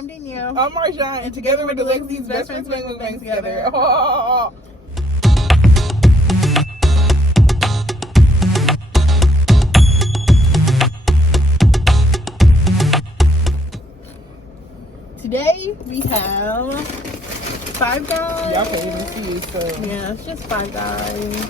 I'm Danielle. I'm Marján, and together we're DelexisEats best friends make mukbangs together. Oh. Today we have Five Guys. Y'all can't even see it, so. Yeah, it's just Five Guys.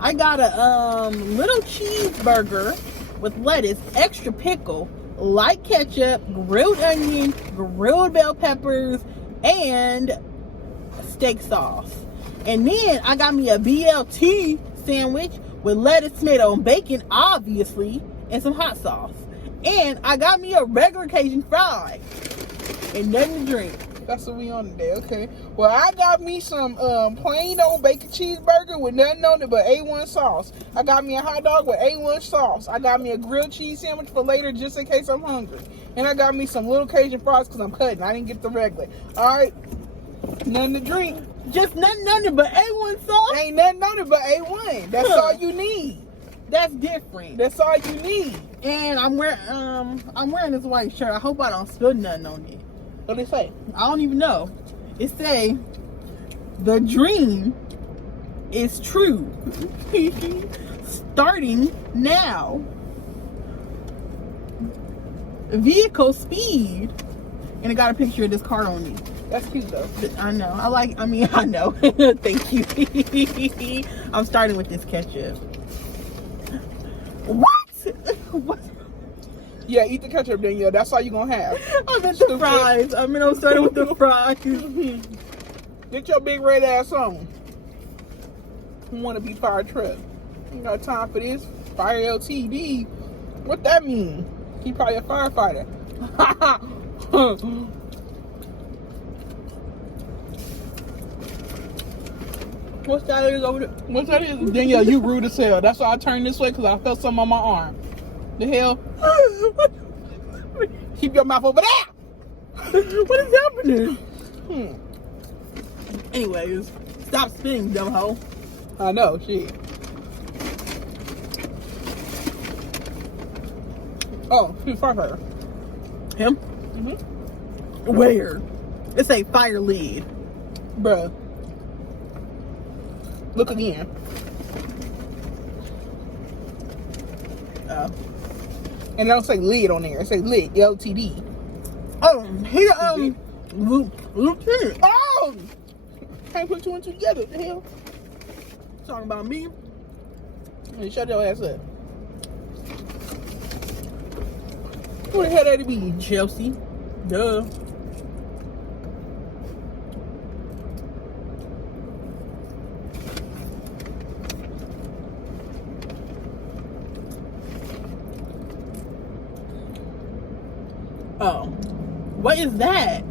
I got a little cheeseburger with lettuce, extra pickle, light ketchup, grilled onion, grilled bell peppers, and steak sauce. And then I got me a BLT sandwich with lettuce, tomato, and bacon, obviously, and some hot sauce. And I got me a regular Cajun fry and nothing to drink. That's what we on today, okay. Well, I got me some plain old bacon cheeseburger with nothing on it but A1 sauce. I got me a hot dog with A1 sauce. I got me a grilled cheese sandwich for later just in case I'm hungry. And I got me some little Cajun fries because I'm cutting. I didn't get the regular. All right, nothing to drink. Just nothing on it but A1 sauce? Ain't nothing on it but A1. That's all you need. That's different. That's all you need. And I'm wearing this white shirt. I hope I don't spill nothing on it. What they say? I don't even know. It say, the dream is true. Starting now. Vehicle speed. And it got a picture of this car on it. That's cute though. I know. I know. Thank you. I'm starting with this ketchup. What? Yeah, eat the ketchup, Danielle. That's all you gonna have. I meant the fries. I'm starting with the fries. Get your big red ass on. You want to be fire truck? You got time for this? Fire LTD. What that mean? He probably a firefighter. What's that is over there? What's that is? Danielle, you rude as hell. That's why I turned this way because I felt something on my arm. The hell? Keep your mouth over there. What is happening? Anyways, stop spinning, dumb hoe. I know, shit. Oh, he's firefighter. Him? Where? It's a fire lead. Bruh. Look again. And it don't say lid on there. It say lid, LTD. Oh, he lieutenant. Oh! Can't put two and two together. What the hell? Talking about me? Hey, shut your ass up. Who the hell that be? Chelsea. Duh. Oh, what is that?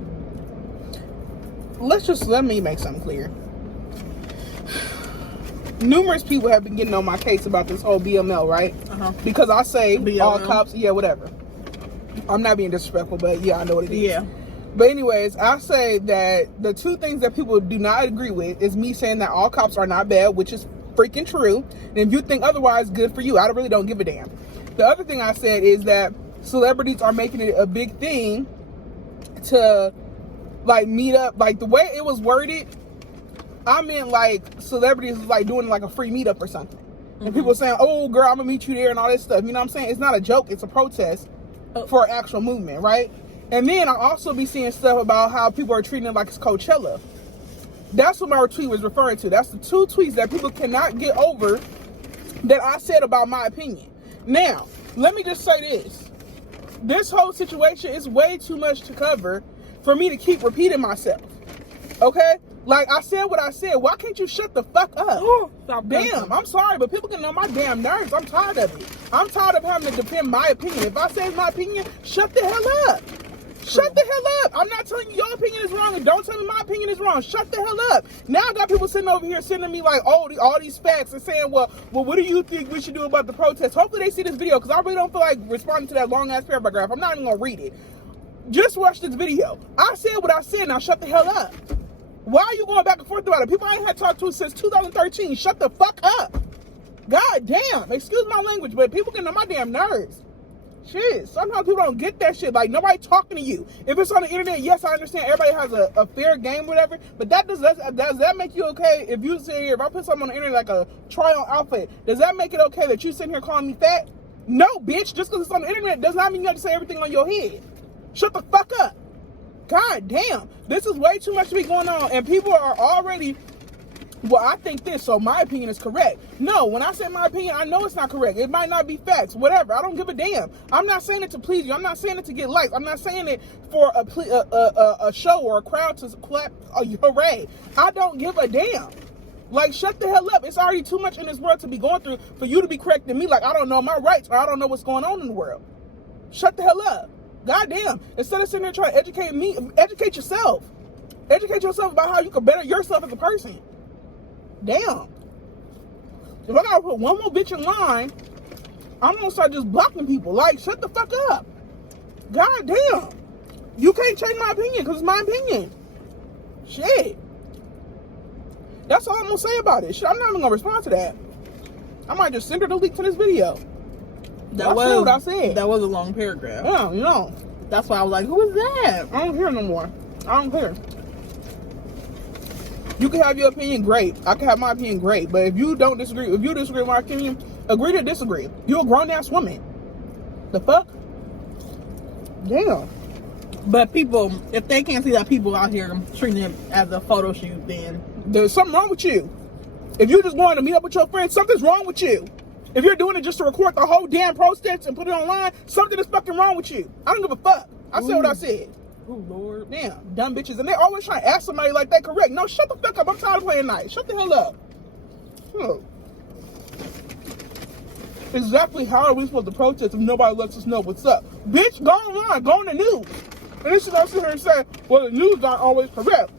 Let me make something clear. Numerous people have been getting on my case about this whole BML, right? Because I say BLM. All cops, yeah, whatever. I'm not being disrespectful, but yeah, I know what it is. Yeah. But anyways, I say that the two things that people do not agree with is me saying that all cops are not bad, which is freaking true. And if you think otherwise, good for you. I really don't give a damn. The other thing I said is that celebrities are making it a big thing to like meet up. Like the way it was worded, I meant like celebrities like doing like a free meetup or something. And people saying, oh girl, I'm gonna meet you there and all this stuff. You know what I'm saying? It's not a joke, it's a protest for an actual movement, right? And then I also be seeing stuff about how people are treating it like it's Coachella. That's what my tweet was referring to. That's the two tweets that people cannot get over that I said about my opinion. Now, let me just say this. This whole situation is way too much to cover for me to keep repeating myself. Okay? Like, I said what I said. Why can't you shut the fuck up? Damn, I'm sorry, but people get on my damn nerves. I'm tired of it. I'm tired of having to defend my opinion. If I say it's my opinion, shut the hell up. Shut the hell up. I'm not telling you your opinion is wrong, and don't tell me my opinion is wrong. Shut the hell up. Now I got people sitting over here sending me like all these facts and saying, well, what do you think we should do about the protest? Hopefully they see this video, because I really don't feel like responding to that long ass paragraph. I'm not even gonna read it. Just watch this video. I said what I said. Now shut the hell up. Why are you going back and forth about it? People I ain't had talked to since 2013. Shut the fuck up. God damn. Excuse my language, but people getting on my damn nerves. Shit, sometimes people don't get that shit. Like, nobody talking to you. If it's on the internet, yes, I understand everybody has a fair game, whatever. But does that make you okay if you sit here, if I put something on the internet like a try-on outfit, does that make it okay that you sitting here calling me fat? No, bitch. Just because it's on the internet does not mean you have to say everything on your head. Shut the fuck up. God damn. This is way too much to be going on. And people are already... Well, I think this, so my opinion is correct. No, when I say my opinion, I know it's not correct. It might not be facts, whatever. I don't give a damn. I'm not saying it to please you. I'm not saying it to get likes. I'm not saying it for a show or a crowd to clap a hooray. I don't give a damn. Like, shut the hell up. It's already too much in this world to be going through for you to be correcting me like I don't know my rights or I don't know what's going on in the world. Shut the hell up. Goddamn. Instead of sitting there trying to educate me, educate yourself. Educate yourself about how you can better yourself as a person. Damn. If I gotta put one more bitch in line, I'm gonna start just blocking people. Like, shut the fuck up. God damn. You can't change my opinion because it's my opinion. Shit. That's all I'm gonna say about it. Shit, I'm not even gonna respond to that. I might just send her the link to this video. That was what I said. That was a long paragraph. Yeah, you know. That's why I was like, who is that? I don't hear no more. I don't care. You can have your opinion, great. I can have my opinion, great. But if you don't disagree, if you disagree with my opinion, agree to disagree. You're a grown-ass woman. The fuck? Damn. But people, if they can't see that people out here treating it as a photo shoot, then there's something wrong with you. If you're just going to meet up with your friends, something's wrong with you. If you're doing it just to record the whole damn protest and put it online, something is fucking wrong with you. I don't give a fuck. I said what I said. Oh, Lord. Damn, dumb bitches. And they always try to ask somebody like that correct. No, shut the fuck up. I'm tired of playing nice. Shut the hell up. Oh. Exactly how are we supposed to protest if nobody lets us know what's up? Bitch, go online. Go on the news. And this is gonna sit here and say, well, the news aren't always correct.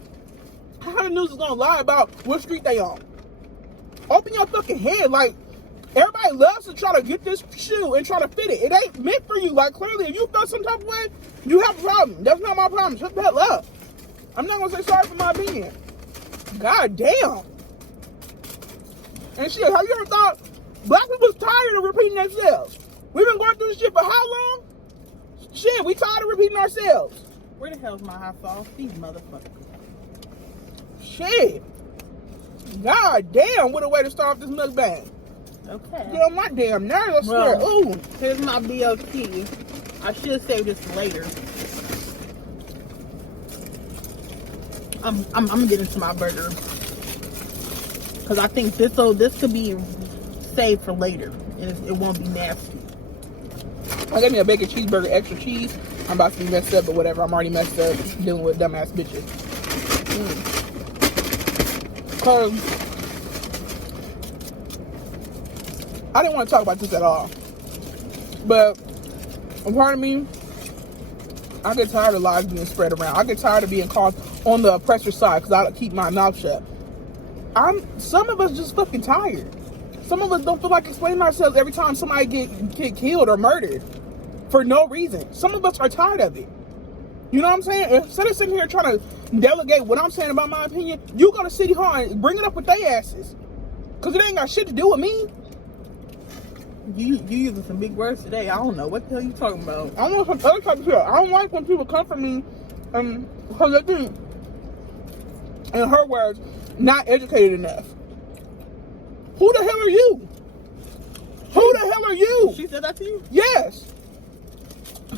How the news is gonna lie about what street they on? Open your fucking head. Like, everybody loves to try to get this shoe and try to fit it. It ain't meant for you. Like, clearly, if you feel some type of way, you have a problem. That's not my problem. Shut the hell up. I'm not gonna say sorry for my opinion. God damn. And shit, have you ever thought black people's tired of repeating themselves? We've been going through this shit for how long? Shit, we tired of repeating ourselves. Where the hell's my hot sauce? These motherfuckers. Shit. God damn, what a way to start off this mukbang. Okay. Get on my damn nerves, I swear. Ooh. Here's my BLT. I should save this for later. I'm gonna get into my burger because I think this could be saved for later and it won't be nasty. I got me a bacon cheeseburger, extra cheese. I'm about to be messed up, but whatever. I'm already messed up dealing with dumbass bitches. Cause I didn't want to talk about this at all, but a part of me, I get tired of lies being spread around. I get tired of being called on the oppressor side because I keep my mouth shut. Some of us just fucking tired. Some of us don't feel like explaining ourselves every time somebody get killed or murdered for no reason. Some of us are tired of it. You know what I'm saying? Instead of sitting here trying to delegate what I'm saying about my opinion, you go to City Hall and bring it up with their asses. Because it ain't got shit to do with me. You using some big words today. I don't know. What the hell you talking about? I want some other type of shit. I don't like when people come for me because they think, in her words, not educated enough. Who the hell are you? Who the hell are you? She said that to you? Yes.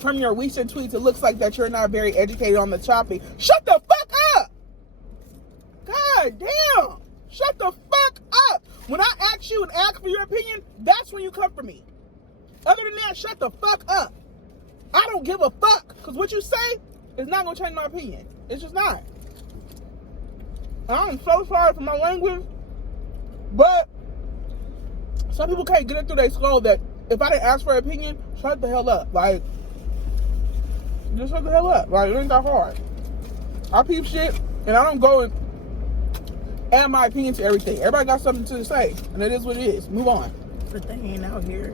From your recent tweets, it looks like that you're not very educated on the topic. Shut the fuck up! God damn! Shut the fuck up! When I ask you and ask for your opinion, that's when you come for me. Other than that, shut the fuck up. I don't give a fuck. Because what you say is not going to change my opinion. It's just not. I'm so sorry for my language, but some people can't get it through their skull that if I didn't ask for an opinion, shut the hell up. Like, just shut the hell up. Like, it ain't that hard. I peep shit, and I don't go and add my opinion to everything. Everybody got something to say, and it is what it is. Move on. But they ain't out here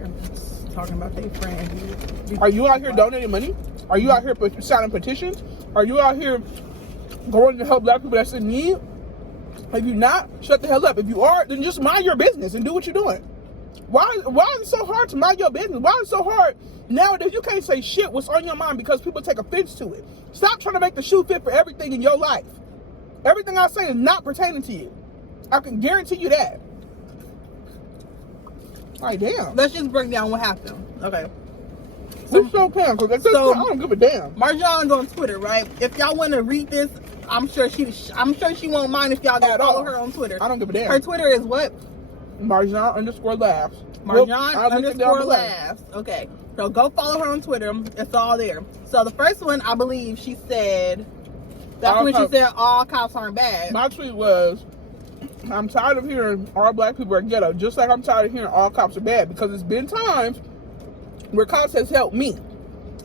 talking about their friends. Are you out here donating money? Are you out here signing petitions? Are you out here going to help black people that's in need? If you're not, shut the hell up. If you are, then just mind your business and do what you're doing. Why is it so hard to mind your business? Why is it so hard nowadays? You can't say shit what's on your mind because people take offense to it. Stop trying to make the shoe fit for everything in your life. Everything I say is not pertaining to you. I can guarantee you that. Like, damn. Let's just break down what happened. Okay. So, we so can, because I don't give a damn. Marjan's on Twitter, right? If y'all want to read this, I'm sure she won't mind if y'all go follow her on Twitter. I don't give a damn. Her Twitter is what? Marjan_laughs. Marjan_laughs. Okay. So go follow her on Twitter. It's all there. So the first one, I believe she said, that's when she said all cops aren't bad. My tweet was, I'm tired of hearing all black people are ghetto, just like I'm tired of hearing all cops are bad, because it's been times where cops has helped me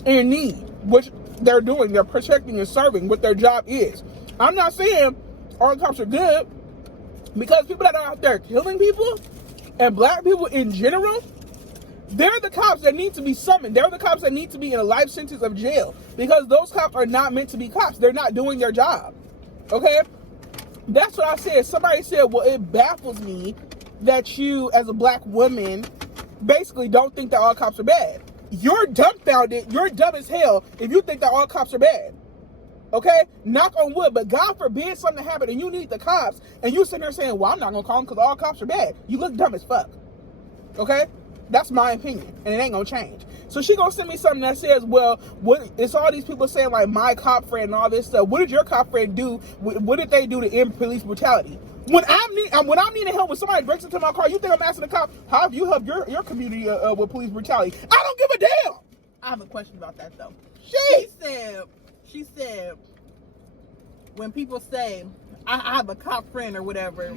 in need, which they're doing. They're protecting and serving what their job is. I'm not saying all cops are good, because people that are out there killing people and black people in general, they're the cops that need to be summoned. They're the cops that need to be in a life sentence of jail, because those cops are not meant to be cops. They're not doing their job. Okay? That's what I said. Somebody said, well, it baffles me that you, as a black woman, basically don't think that all cops are bad. You're dumbfounded. You're dumb as hell if you think that all cops are bad. Okay? Knock on wood. But God forbid something happen and you need the cops, and you sitting there saying, well, I'm not going to call them because all cops are bad. You look dumb as fuck. Okay? That's my opinion, and it ain't going to change. So she going to send me something that says, well, it's all these people saying, like, my cop friend and all this stuff. What did your cop friend do? What did they do to end police brutality? When I'm needing help, when somebody breaks into my car, you think I'm asking the cop, how have you helped your community with police brutality? I don't give a damn. I have a question about that, though. She said, when people say, I have a cop friend or whatever,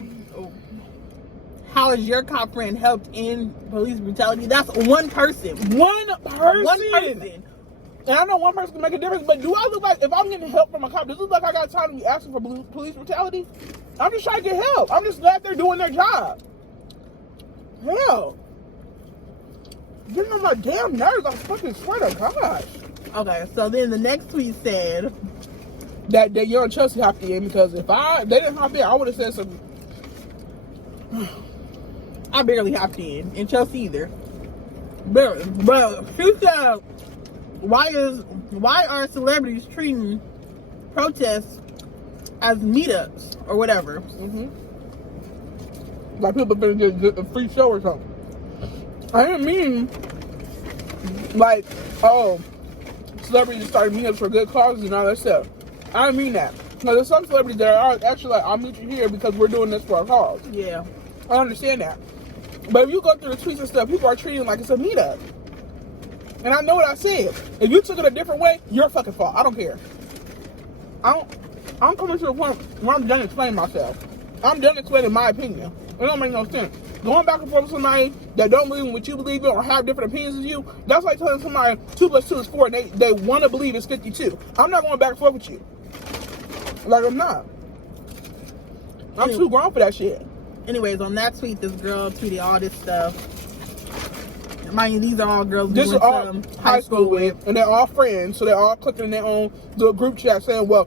how has your cop friend helped end police brutality? That's one person. One person. And I know one person can make a difference, but do I look like, if I'm getting help from a cop, does it look like I got time to be asking for police brutality? I'm just trying to get help. I'm just glad they're doing their job. Hell. Getting on my damn nerves, I fucking swear to God. Okay, so then the next tweet said that young Chelsea hopped in, because if they didn't hop in, I would have said something. I barely hopped in, and Chelsea either. Barely. But she said, why are celebrities treating protests as meetups or whatever? Mm-hmm. Like people been get a free show or something. I didn't mean like, oh, celebrities started meetups for good causes and all that stuff. I didn't mean that. No, there's some celebrities that are actually like, I'll meet you here because we're doing this for a cause. Yeah. I understand that. But if you go through the tweets and stuff, people are treating it like it's a meetup. And I know what I said. If you took it a different way, your fucking fault. I don't care. I'm coming to the point where I'm done explaining myself. I'm done explaining my opinion. It don't make no sense. Going back and forth with somebody that don't believe in what you believe in or have different opinions as you, that's like telling somebody 2 + 2 is 4 and they want to believe it's 52. I'm not going back and forth with you. Like, I'm not. I'm too grown for that shit. Anyways, on that tweet, this girl tweeted all this stuff. Mind you, these are all girls this we is went all to high school with, and they're all friends, so they're all clicking in their own little group chat saying, well,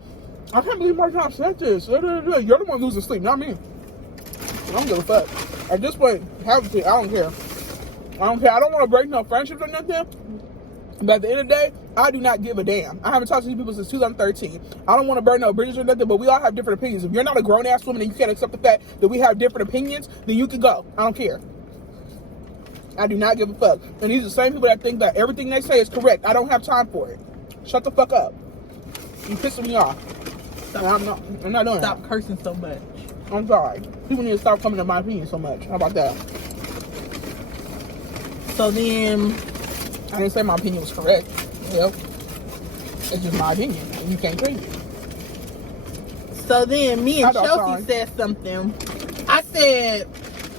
I can't believe Marján said this. You're the one losing sleep, not me. I don't give a fuck. At this point, have to. I don't care. I don't care. I don't want to break no friendships or nothing. But at the end of the day, I do not give a damn. I haven't talked to these people since 2013. I don't want to burn no bridges or nothing, but we all have different opinions. If you're not a grown-ass woman and you can't accept the fact that we have different opinions, then you can go. I don't care. I do not give a fuck. And these are the same people that think that everything they say is correct. I don't have time for it. Shut the fuck up. You're pissing me off. I'm not doing that. Stop cursing so much. I'm sorry. People need to stop coming to my opinion so much. How about that? So then, I didn't say my opinion was correct. Well, it's just my opinion, and you can't change it. So then, me and Chelsea said something. I said,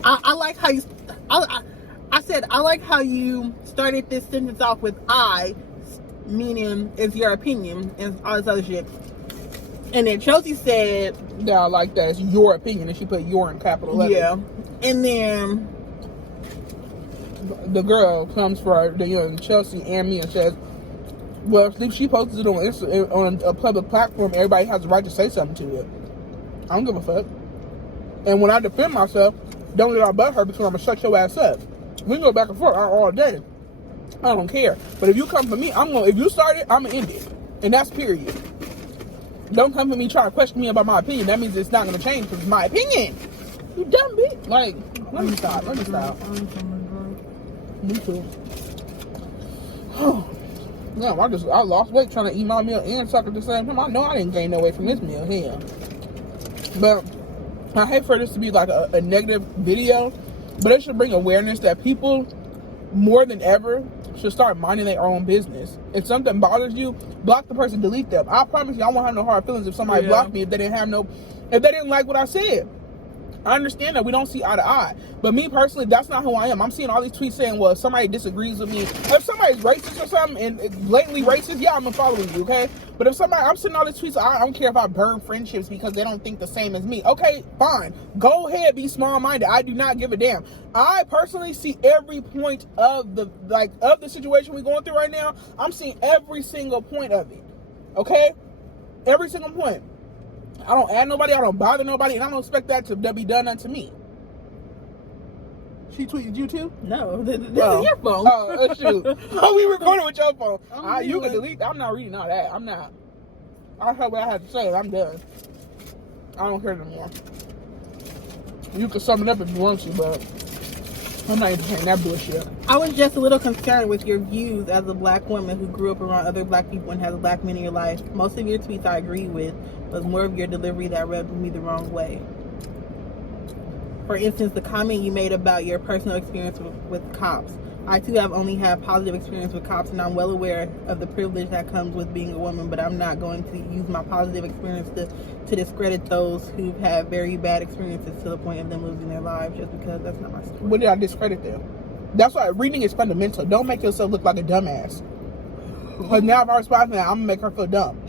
I like how you. I said, I like how you started this sentence off with "I," meaning it's your opinion and all this other shit. And then Chelsea said, yeah, I like that. It's your opinion, and she put "your" in capital letters. Yeah. And then the girl comes for Chelsea and me and says, well, if she posted it on a public platform, everybody has the right to say something to it. I don't give a fuck. And when I defend myself, don't let our butt hurt because I'm going to shut your ass up. We can go back and forth all day. I don't care. But if you come for me, if you start it, I'm gonna end it. And that's period. Don't come for me trying to question me about my opinion. That means it's not gonna change because it's my opinion. You dumb bitch. Like, let me stop. Me too. No, I lost weight trying to eat my meal and suck at the same time. I know I didn't gain no weight from this meal here. But I hate for this to be like a negative video, but it should bring awareness that people more than ever should start minding their own business. If something bothers you, block the person, delete them. I promise you I won't have no hard feelings if somebody blocked me if they didn't like what I said. I understand that we don't see eye to eye. But me personally, that's not who I am. I'm seeing all these tweets saying, well, if somebody disagrees with me, if somebody's racist or something and blatantly racist, yeah, I'm following you, okay? But if I'm seeing all these tweets, I don't care if I burn friendships because they don't think the same as me. Okay, fine. Go ahead, be small-minded. I do not give a damn. I personally see every point of the situation we're going through right now. I'm seeing every single point of it. Okay? Every single point. I don't add nobody, I don't bother nobody, and I don't expect that to be done unto me. She tweeted you too? No, this is your phone. Oh, shoot. Oh, we recorded with your phone. You can delete that. I'm not reading all that. I'm not. I heard what I had to say. I'm done. I don't care no more. You can sum it up if you want to, but I'm not entertaining that bullshit. I was just a little concerned with your views as a black woman who grew up around other black people and has black men in your life. Most of your tweets I agree with, but more of your delivery that rubbed me the wrong way. For instance, the comment you made about your personal experience with cops. I too have only had positive experience with cops, and I'm well aware of the privilege that comes with being a woman, but I'm not going to use my positive experience to discredit those who've had very bad experiences to the point of them losing their lives just because that's not my story. What did I discredit them? That's why reading is fundamental. Don't make yourself look like a dumbass. Because now if I respond to that, I'm going to make her feel dumb.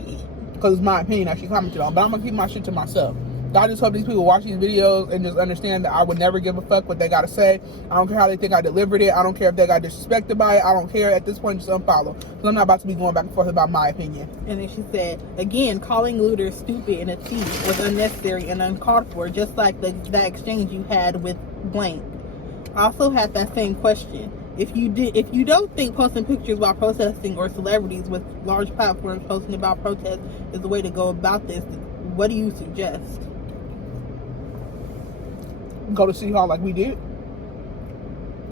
Because it's my opinion that she commented on. But I'm going to keep my shit to myself. I just hope these people watch these videos and just understand that I would never give a fuck what they got to say. I don't care how they think I delivered it. I don't care if they got disrespected by it. I don't care. At this point, just unfollow. Because I'm not about to be going back and forth about my opinion. And then she said, again, calling looters stupid and a thief was unnecessary and uncalled for, just like that exchange you had with blank. I also had that same question. If you don't think posting pictures while protesting or celebrities with large platforms posting about protests is the way to go about this, what do you suggest? Go to City Hall like we did,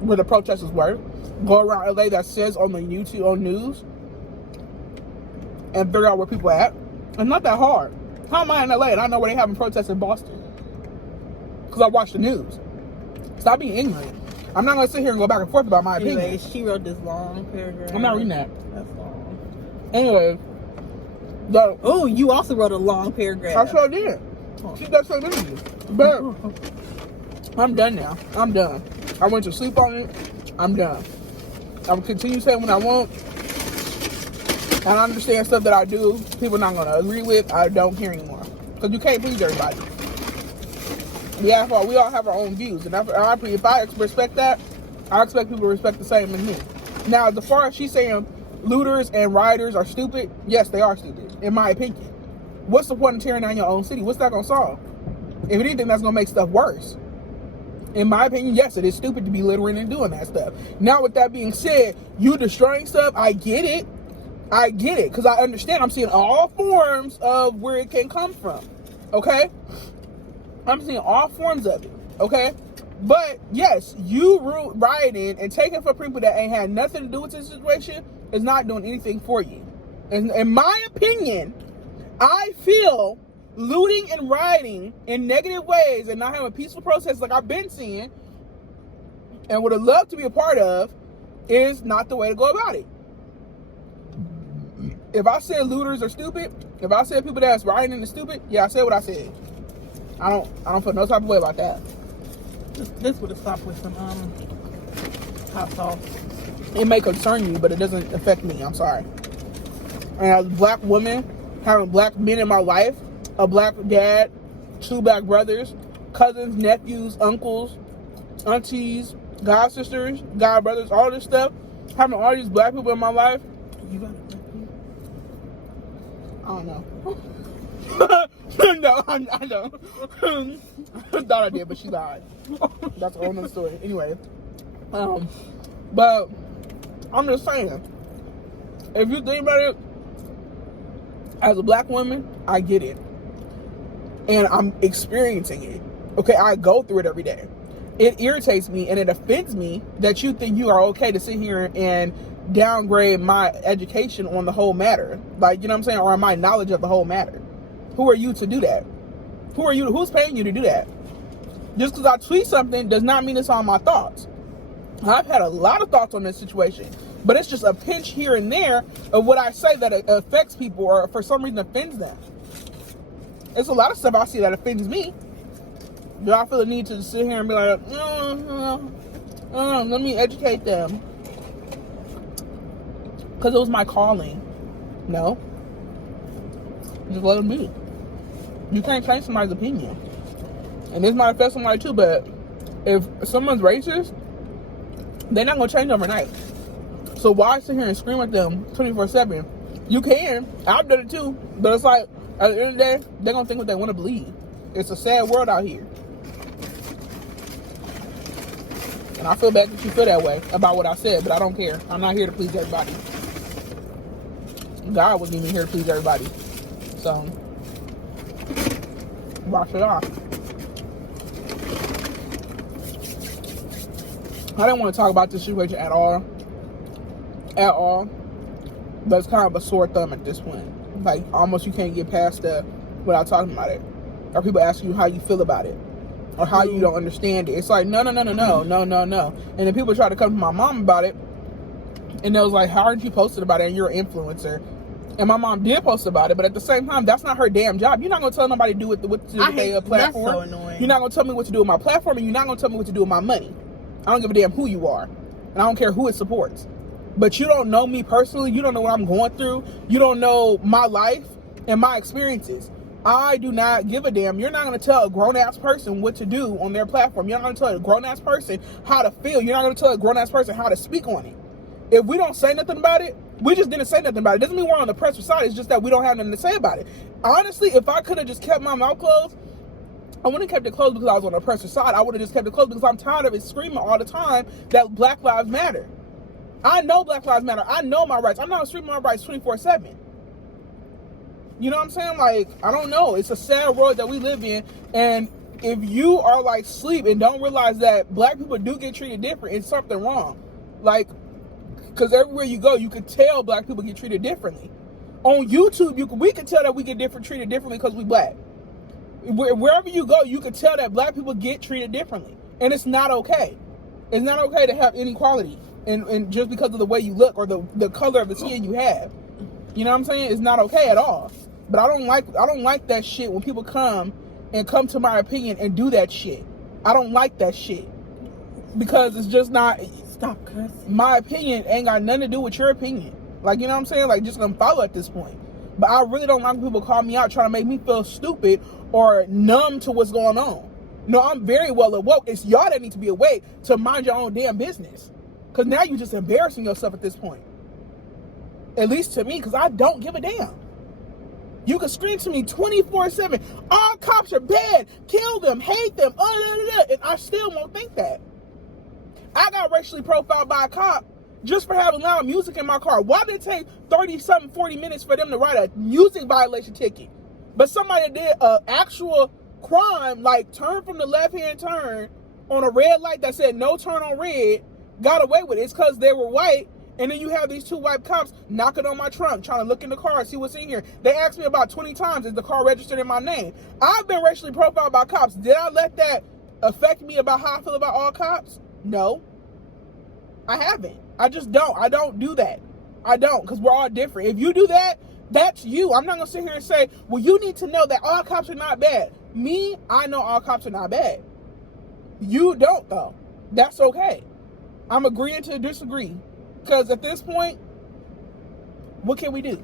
where the protesters were. Go around LA that says on the YouTube, on news, and figure out where people are at. It's not that hard. How am I in LA and I know where they having protests in Boston? Because I watch the news. Stop being ignorant. I'm not going to sit here and go back and forth about my opinion. Anyway, she wrote this long paragraph. I'm not reading that. That's long. Anyway. Oh, you also wrote a long paragraph. I sure did. She does so many. But I'm done now. I'm done. I went to sleep on it. I'm done. I'm gonna continue saying what I want. And I understand stuff that I do. People not gonna agree with. I don't care anymore. Because you can't please everybody. We all have our own views. And if I respect that, I expect people to respect the same as me. Now, as far as she's saying looters and rioters are stupid, yes, they are stupid, in my opinion. What's the point of tearing down your own city? What's that gonna solve? If anything, that's gonna make stuff worse. In my opinion, yes, it is stupid to be littering and doing that stuff. Now, with that being said, you destroying stuff, I get it. I get it, because I understand. I'm seeing all forms of where it can come from, okay? I'm seeing all forms of it, okay? But, yes, you rioting and taking for people that ain't had nothing to do with this situation is not doing anything for you. And in my opinion, I feel looting and rioting in negative ways and not having a peaceful protest like I've been seeing and would have loved to be a part of is not the way to go about it. If I said looters are stupid, if I said people that's rioting are stupid, yeah, I said what I said. I don't feel no type of way about that. This would have stopped with some hot sauce. It may concern you, but it doesn't affect me. I'm sorry. And as a black woman, having black men in my life, a black dad, 2 black brothers, cousins, nephews, uncles, aunties, god sisters, god brothers, all this stuff, having all these black people in my life. You got it. I don't know. No, I don't. I thought I did, but she lied. That's a whole nother story. Anyway, the fact that I have black men in my life, a black dad, 2 black brothers, cousins, nephews, uncles, aunties, god sisters, god brothers, all this stuff, having all these black people in my life. You got it. No, I don't. I don't. I don't. I thought I did, but she lied. That's a whole nother story. Anyway. But I'm just saying, if you think about it, as a black woman, I get it. And I'm experiencing it. Okay, I go through it every day. It irritates me and it offends me that you think you are okay to sit here and downgrade my education on the whole matter. Like, you know what I'm saying? Or my knowledge of the whole matter. Who are you to do that? Who are you? Who's paying you to do that? Just because I tweet something does not mean it's on my thoughts. I've had a lot of thoughts on this situation, but it's just a pinch here and there of what I say that affects people or for some reason offends them. It's a lot of stuff I see that offends me. Do I feel the need to sit here and be like, let me educate them? Because it was my calling. No. Just let them be. You can't change somebody's opinion. And this might affect somebody too, but if someone's racist, they're not going to change overnight. So why sit here and scream at them 24/7? You can. I've done it too. But it's like, at the end of the day, they're going to think what they want to believe. It's a sad world out here. And I feel bad that you feel that way about what I said, but I don't care. I'm not here to please everybody. God wasn't even here to please everybody. So, wash it off. I didn't want to talk about this situation at all. At all. But it's kind of a sore thumb at this point. Like, almost you can't get past without talking about it. Or people ask you how you feel about it. Or how you don't understand it. It's like, no. And then people try to come to my mom about it. And they was like, how aren't you posted about it? And you're an influencer. And my mom did post about it. But at the same time, that's not her damn job. You're not going to tell nobody to do what to do with their platform. That's so annoying. You're not going to tell me what to do with my platform. And you're not going to tell me what to do with my money. I don't give a damn who you are. And I don't care who it supports. But you don't know me personally. You don't know what I'm going through. You don't know my life and my experiences. I do not give a damn. You're not going to tell a grown-ass person what to do on their platform. You're not going to tell a grown-ass person how to feel. You're not going to tell a grown-ass person how to speak on it. If we don't say nothing about it, we just didn't say nothing about it. Doesn't mean we're on the pressure side. It's just that we don't have nothing to say about it. Honestly, if I could have just kept my mouth closed, I wouldn't have kept it closed because I was on the pressure side. I would have just kept it closed because I'm tired of it screaming all the time that Black Lives Matter. I know Black Lives Matter. I know my rights. I'm not screaming my rights 24/7. You know what I'm saying? Like, I don't know. It's a sad world that we live in. And if you are like sleep and don't realize that black people do get treated different, it's something wrong. Like, because everywhere you go, you could tell black people get treated differently. On YouTube, we can tell that we get treated differently because we black. Wherever you go, you can tell that black people get treated differently. And it's not okay. It's not okay to have inequality. And just because of the way you look or the color of the skin you have. You know what I'm saying? It's not okay at all. But I don't like that shit when people come to my opinion and do that shit. I don't like that shit. Because it's just not, stop cussing. My opinion ain't got nothing to do with your opinion. Like, you know what I'm saying? Like, just gonna follow at this point. But I really don't like when people call me out trying to make me feel stupid or numb to what's going on. No, I'm very well awoke. It's y'all that need to be awake to mind your own damn business. Because now you're just embarrassing yourself at this point. At least to me, because I don't give a damn. You can scream to me 24/7. All cops are bad. Kill them. Hate them. And I still won't think that. I got racially profiled by a cop just for having loud music in my car. Why did it take 30-something, 40 minutes for them to write a music violation ticket? But somebody did an actual crime, like turn from the left-hand turn on a red light that said no turn on red, got away with it. It's because they were white. And then you have these two white cops knocking on my trunk, trying to look in the car, see what's in here. They asked me about 20 times, is the car registered in my name? I've been racially profiled by cops. Did I let that affect me about how I feel about all cops? No. I haven't. I just don't. I don't do that. I don't, because we're all different. If you do that, that's you. I'm not going to sit here and say, well, you need to know that all cops are not bad. Me, I know all cops are not bad. You don't, though. That's okay. I'm agreeing to disagree. Because at this point, what can we do?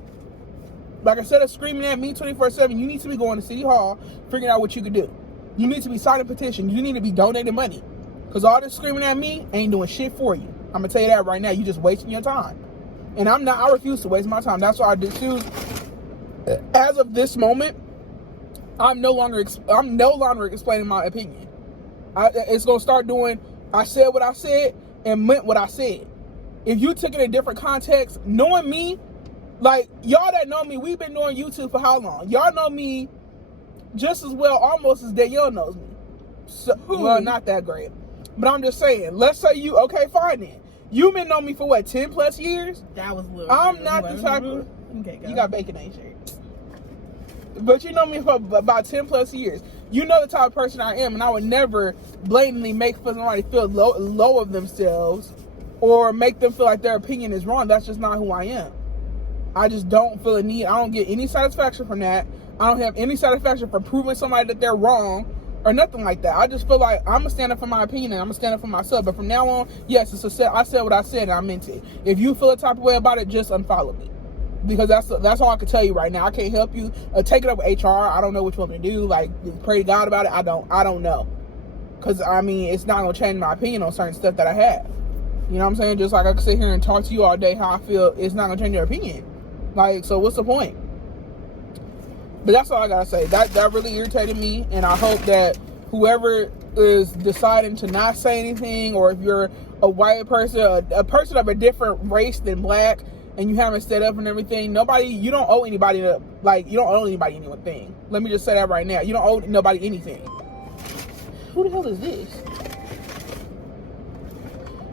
Like I said, it's screaming at me 24/7. You need to be going to City Hall, figuring out what you can do. You need to be signing petitions. You need to be donating money. Because all this screaming at me ain't doing shit for you. I'm going to tell you that right now. You're just wasting your time. And I refuse to waste my time. That's why I choose. As of this moment, I'm no longer explaining my opinion. It's going to start doing, I said what I said. and meant what I said. If you took it in a different context, knowing me, like, y'all that know me, we've been doing YouTube for how long? Y'all know me just as well, almost as Danielle knows me. So, well, not that great. But I'm just saying, let's say you, okay, fine then. You've been knowing me for what, 10 plus years? That was a little. I'm not the type of, okay, you got bacon ain't shirt. But you know me for about 10 plus years. You know the type of person I am, and I would never blatantly make somebody feel low of themselves or make them feel like their opinion is wrong. That's just not who I am. I just don't feel a need. I don't get any satisfaction from that. I don't have any satisfaction for proving somebody that they're wrong or nothing like that. I just feel like I'm going to stand up for my opinion and I'm going to stand up for myself. But from now on, yes, I said what I said and I meant it. If you feel a type of way about it, just unfollow me. Because that's all I can tell you right now. I can't help you. Take it up with HR. I don't know what you want me to do. Like, pray to God about it. I don't know. Because, I mean, it's not going to change my opinion on certain stuff that I have. You know what I'm saying? Just like I can sit here and talk to you all day how I feel, it's not going to change your opinion. Like, so what's the point? But that's all I got to say. That really irritated me. And I hope that whoever is deciding to not say anything, or if you're a white person, a person of a different race than black, and you haven't set up and everything, you don't owe anybody anything. Let me just say that right now. You don't owe nobody anything. Who the hell is this?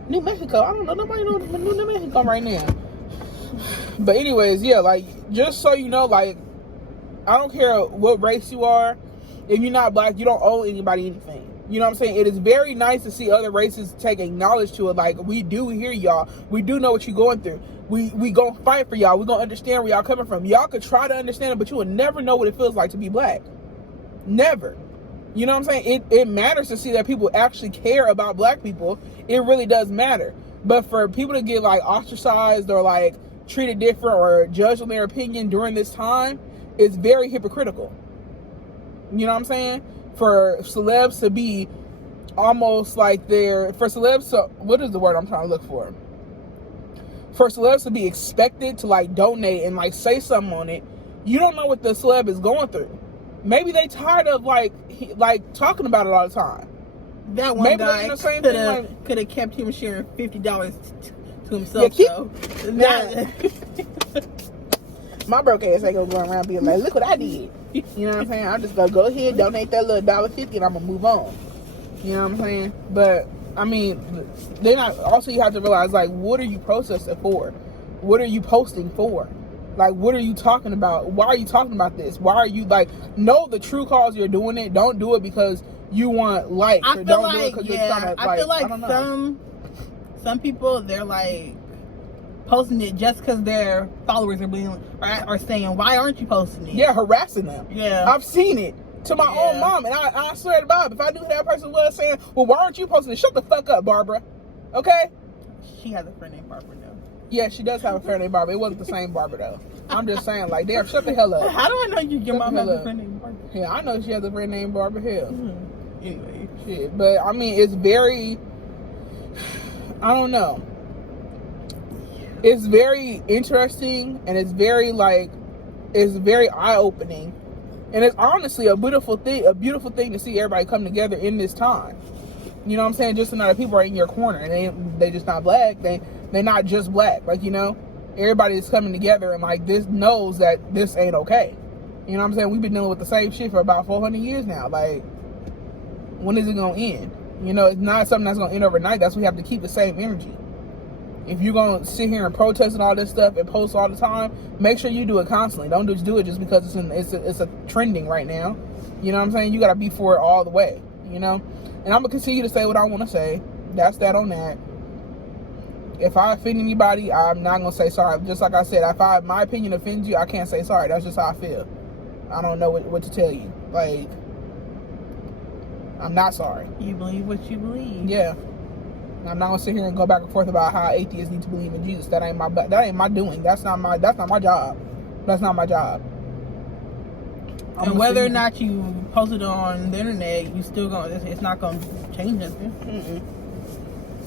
New Mexico. I don't know. Nobody knows New Mexico right now. But anyways, yeah, like, just so you know, like, I don't care what race you are. If you're not black, you don't owe anybody anything. You know what I'm saying? It is very nice to see other races take acknowledge to it. Like, we do hear y'all. We do know what you're going through. We gonna fight for y'all. We gonna understand where y'all coming from. Y'all could try to understand it, but you will never know what it feels like to be black. Never. You know what I'm saying? It matters to see that people actually care about black people. It really does matter. But for people to get, like, ostracized or, like, treated different or judged on their opinion during this time is very hypocritical. You know what I'm saying? For celebs to be almost like what is the word I'm trying to look for? For celebs to be expected to, like, donate and, like, say something on it, you don't know what the celeb is going through. Maybe they tired of, like talking about it all the time. That one guy could have kept him sharing $50 to himself. Yeah, my broke ass ain't gonna go around being like, look what I did. You know what I'm saying? I'm just gonna go ahead, donate that little $1.50, and I'm gonna move on. You know what I'm saying? But I mean, then also you have to realize, like, what are you processing for? What are you posting for? Like, what are you talking about? Why are you talking about this? Why are you, like, know the true cause you're doing it. Don't do it because you want likes. I feel like some people, they're like posting it just because their followers are saying, why aren't you posting it? Yeah, harassing them. Yeah, I've seen it to my own mom, and I swear to Bob, if I knew who that person was, saying, well, why aren't you posting it? Shut the fuck up, Barbara. Okay? She has a friend named Barbara, though. Yeah, she does have a friend named Barbara. It wasn't the same Barbara, though. I'm just saying, like, damn, shut the hell up. How do I know your mom has a friend named Barbara? Yeah, I know she has a friend named Barbara Hill. Mm-hmm. Anyway. Shit, but, I mean, it's very, I don't know. It's very interesting, and it's very, like, it's very eye-opening. And it's honestly a beautiful thing to see everybody come together in this time. You know what I'm saying? Just so that people are in your corner, and they just not black. They're not just black. Like, you know, everybody is coming together, and, like, this knows that this ain't okay. You know what I'm saying? We've been dealing with the same shit for about 400 years now. Like, when is it gonna end? You know, it's not something that's gonna end overnight. That's why we have to keep the same energy. If you're gonna sit here and protest and all this stuff and post all the time, make sure you do it constantly. Don't just do it just because it's a trending right now. You know what I'm saying? You gotta be for it all the way. You know, and I'm gonna continue to say what I want to say. That's that on that. If I offend anybody, I'm not gonna say sorry. Just like I said, if my opinion offends you, I can't say sorry. That's just how I feel. I don't know what to tell you. Like, I'm not sorry. You believe what you believe. Yeah. I'm not gonna sit here and go back and forth about how atheists need to believe in Jesus. That ain't my doing. That's not my job. That's not my job. And whether or not you post it on the internet, it's not gonna change nothing.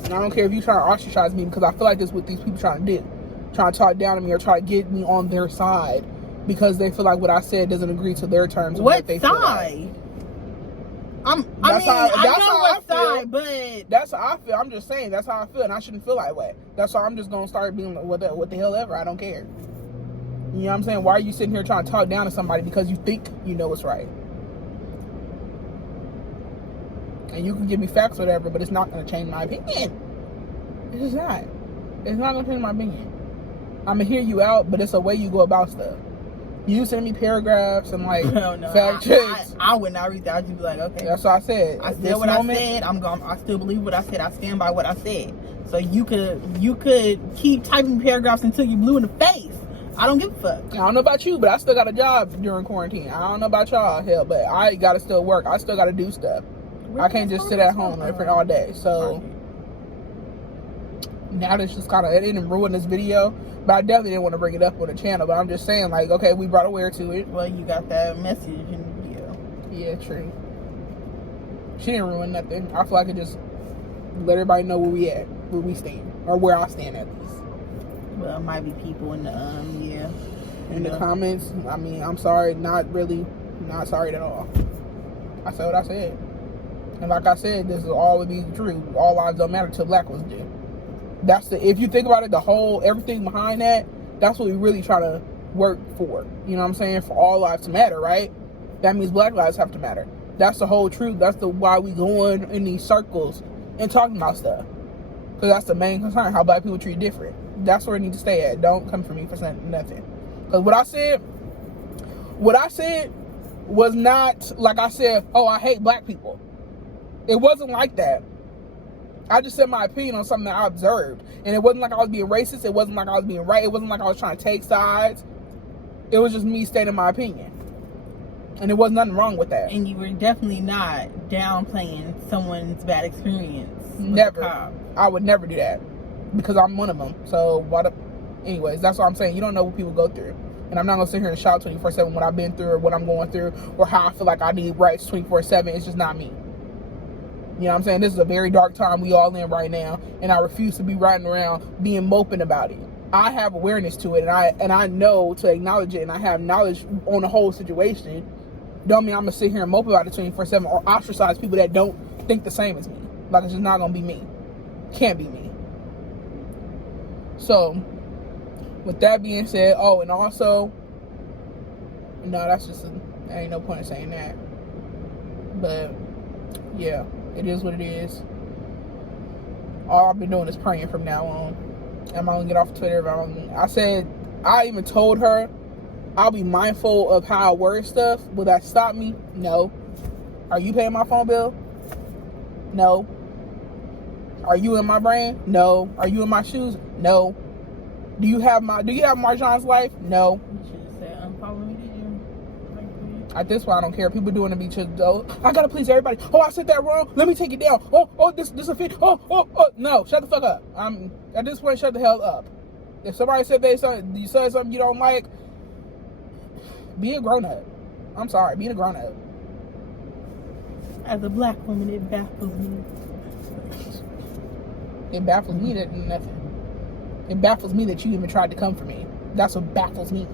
And I don't care if you try to ostracize me, because I feel like this is what these people trying to do. Trying to talk down to me or try to get me on their side because they feel like what I said doesn't agree to their terms. What side? I know what side, but that's how I feel. I'm just saying that's how I feel, and I shouldn't feel that way. That's why I'm just gonna start being like, what the hell ever. I don't care. You know what I'm saying? Why are you sitting here trying to talk down to somebody because you think you know what's right? And you can give me facts or whatever, but it's not gonna change my opinion. It's just not. It's not gonna change my opinion. I'm gonna hear you out, but it's a way you go about stuff. You send me paragraphs and like fact checks. I would not read that. I'd just be like, okay. That's what I said. I said what I said. I still believe what I said. I stand by what I said. So you could keep typing paragraphs until you're blue in the face. I don't give a fuck. I don't know about you, but I still got a job during quarantine. I don't know about y'all, hell, but I gotta still work. I still gotta do stuff. I can't just sit at home all day. So now that's just kind of, it didn't ruin this video, but I definitely didn't want to bring it up on the channel. But I'm just saying, like, okay, we brought aware to it. Well, you got that message in the video. Yeah, true. She didn't ruin nothing. I feel like it just let everybody know where we at, where we stand, or where I stand at least. Well, it might be people in the in the comments. I mean, I'm sorry, not sorry at all. I said what I said, and like I said, this will always be true. All lives don't matter till black ones do. That's if you think about it, everything behind that, that's what we really try to work for. You know what I'm saying? For all lives to matter, right? That means black lives have to matter. That's the whole truth. That's why we going in these circles and talking about stuff. Because that's the main concern, how black people treat different. That's where it needs to stay at. Don't come for me for saying nothing. Because what I said was not like I said, oh, I hate black people. It wasn't like that. I just said my opinion on something that I observed. And it wasn't like I was being racist. It wasn't like I was being right. It wasn't like I was trying to take sides. It was just me stating my opinion. And there was nothing wrong with that. And you were definitely not downplaying someone's bad experience. Never. I would never do that. Because I'm one of them. So, anyways, that's what I'm saying. You don't know what people go through. And I'm not going to sit here and shout 24/7 what I've been through or what I'm going through or how I feel like I need rights 24/7. It's just not me. You know what I'm saying? This is a very dark time we all in right now, and I refuse to be riding around being moping about it. I have awareness to it, and I know to acknowledge it, and I have knowledge on the whole situation. Don't mean I'm gonna sit here and mope about it 24/7 or ostracize people that don't think the same as me. Like, it's just not gonna be me. Can't be me. So, with that being said, oh, and also, no, there ain't no point in saying that. But yeah. It is what it is. All I've been doing is praying from now on. Am I gonna get off Twitter? I even told her I'll be mindful of how I word stuff. Will that stop me? No. Are you paying my phone bill? No. Are you in my brain? No. Are you in my shoes? No. Do you have Marjan's life? No. You should have said unfollow me, did you? At this point, I don't care. People doing it be just, oh, I gotta please everybody. Oh, I said that wrong. Let me take it down. Oh, this a fit. Oh. No, shut the fuck up. At this point, shut the hell up. If somebody said you said something you don't like, be a grown up. I'm sorry, be a grown up. As a black woman, it baffles me. It baffles me that nothing. It baffles me that you even tried to come for me. That's what baffles me.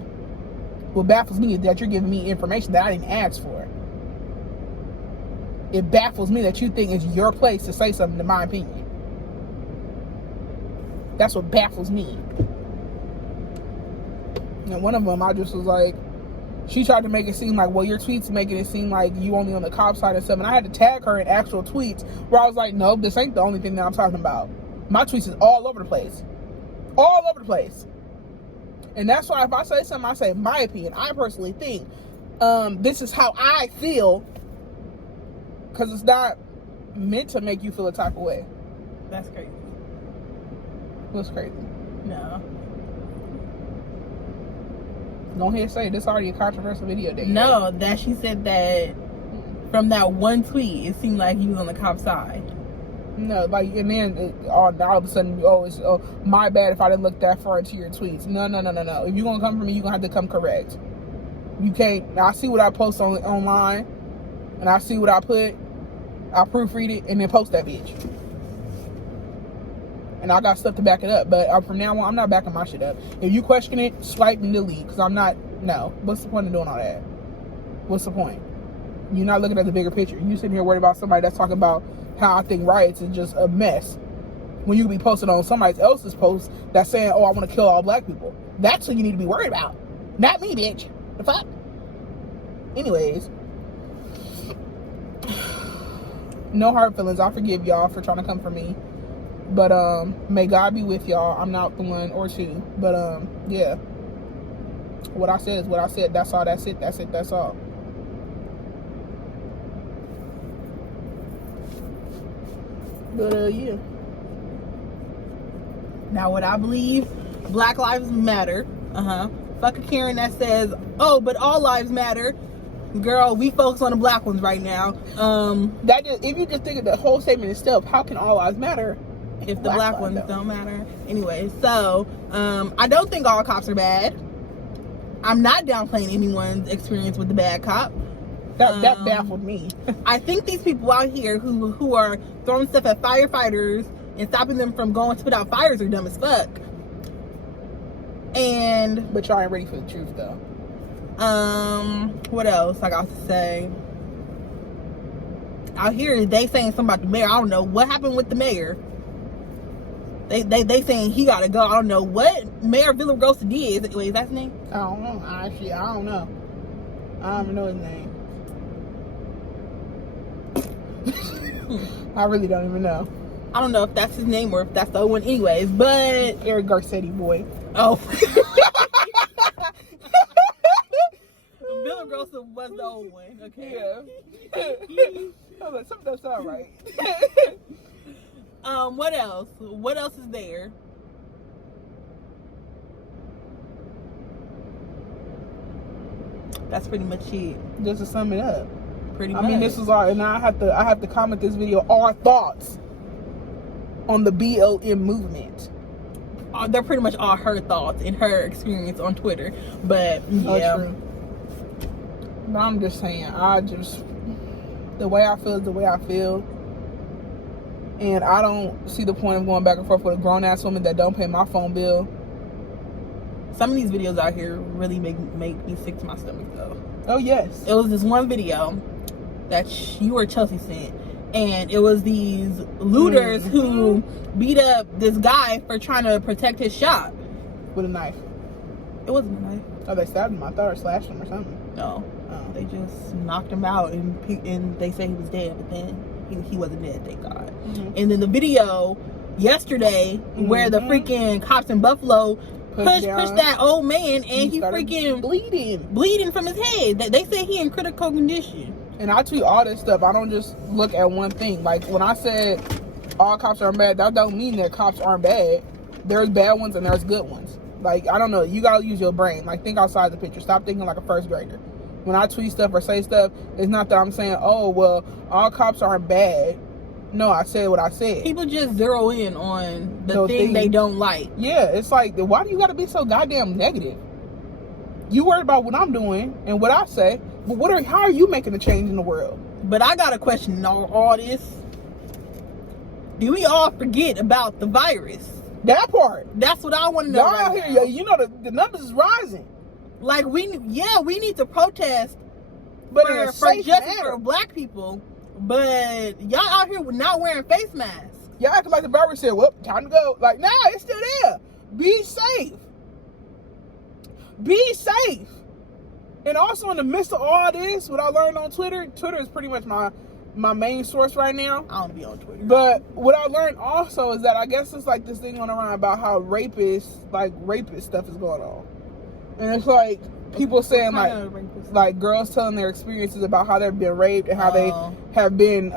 What baffles me is that you're giving me information that I didn't ask for. It baffles me that you think it's your place to say something, in my opinion. That's what baffles me. And one of them, I just was like, she tried to make it seem like, well, your tweets making it seem like you only on the cop side and stuff. And I had to tag her in actual tweets where I was like, no, this ain't the only thing that I'm talking about. My tweets is all over the place. All over the place. And that's why if I say something, I say my opinion. I personally think this is how I feel, because it's not meant to make you feel a type of way. That's crazy. What's crazy? No. Go ahead and say it. This is already a controversial video. No, that she said that from that one tweet, it seemed like you was on the cop side. No, like, and then all of a sudden, it's my bad if I didn't look that far into your tweets. No. If you're gonna come for me, you're gonna have to come correct. You can't. I see what I post online, and I see what I put. I proofread it and then post that bitch. And I got stuff to back it up. But from now on, I'm not backing my shit up. If you question it, swipe and delete, because I'm not. No. What's the point of doing all that? What's the point? You're not looking at the bigger picture. You sitting here worried about somebody that's talking about how I think riots is just a mess. When you be posting on somebody else's post that's saying, oh, I want to kill all black people. That's who you need to be worried about. Not me, bitch. The fuck? Anyways. No hard feelings. I forgive y'all for trying to come for me. But may God be with y'all. I'm not the one or two. But yeah. What I said is what I said. That's all. That's it. That's it. That's all. But yeah. Now, what I believe, Black Lives Matter. Fuck a Karen that says, oh, but all lives matter. Girl, we focus on the black ones right now. If you just think of the whole statement itself, how can all lives matter if the black ones don't matter? Anyway, so I don't think all cops are bad. I'm not downplaying anyone's experience with the bad cop. That baffled me. I think these people out here who are throwing stuff at firefighters and stopping them from going to put out fires are dumb as fuck. But y'all ain't ready for the truth though. What else I got to say? Out here they saying something about the mayor. I don't know what happened with the mayor. They saying he gotta go. I don't know what Mayor Villagrosa did. Wait, is that his name? I don't know. Actually, I don't know. I don't even know his name. I really don't even know. I don't know if that's his name or if that's the old one. Anyways, but Eric Garcetti, boy. Oh. Villagrosa was the old one. Okay. Yeah. I was like, something doesn't sound right. What else? What else is there? That's pretty much it. Just to sum it up. Pretty much. I mean, this is all, and I have to comment this video. Our thoughts on the BLM movement. They're pretty much all her thoughts and her experience on Twitter. But yeah. True. But I'm just saying, the way I feel is the way I feel. And I don't see the point of going back and forth with a grown-ass woman that don't pay my phone bill. Some of these videos out here really make me sick to my stomach, though. Oh, yes. It was this one video that you or Chelsea sent. And it was these looters who beat up this guy for trying to protect his shop. With a knife. It wasn't a knife. Oh, they stabbed him. I thought, or slashed him or something. No. They just knocked him out and they say he was dead, but then he wasn't dead, thank God. And then the video yesterday where the freaking cops in Buffalo pushed that old man and he freaking bleeding from his head. They say he in critical condition. And I tweet all this stuff. I don't just look at one thing. Like when I said all cops aren't bad, that don't mean that cops aren't bad. There's bad ones and there's good ones. Like, I don't know. You gotta use your brain. Like, think outside the picture. Stop thinking like a first grader. When I tweet stuff or say stuff, it's not that I'm saying, oh, well, all cops aren't bad. No, I said what I said. People just zero in on the thing they don't like. Yeah, it's like, why do you gotta be so goddamn negative? You worried about what I'm doing and what I say, but how are you making a change in the world? But I got a question in all this. Do we all forget about the virus? That part. That's what I want to know. Y'all out here, you know, the numbers is rising. Like, we need to protest but for justice for black people. But y'all out here not wearing face masks. Y'all acting like the barber said, well, time to go. Like, nah, it's still there. Be safe. Be safe. And also in the midst of all this, what I learned on Twitter is pretty much my main source right now. I don't be on Twitter. But what I learned also is that I guess it's like this thing going around about how rapist stuff is going on. And it's like people saying like girls telling their experiences about how they've been raped and how they have been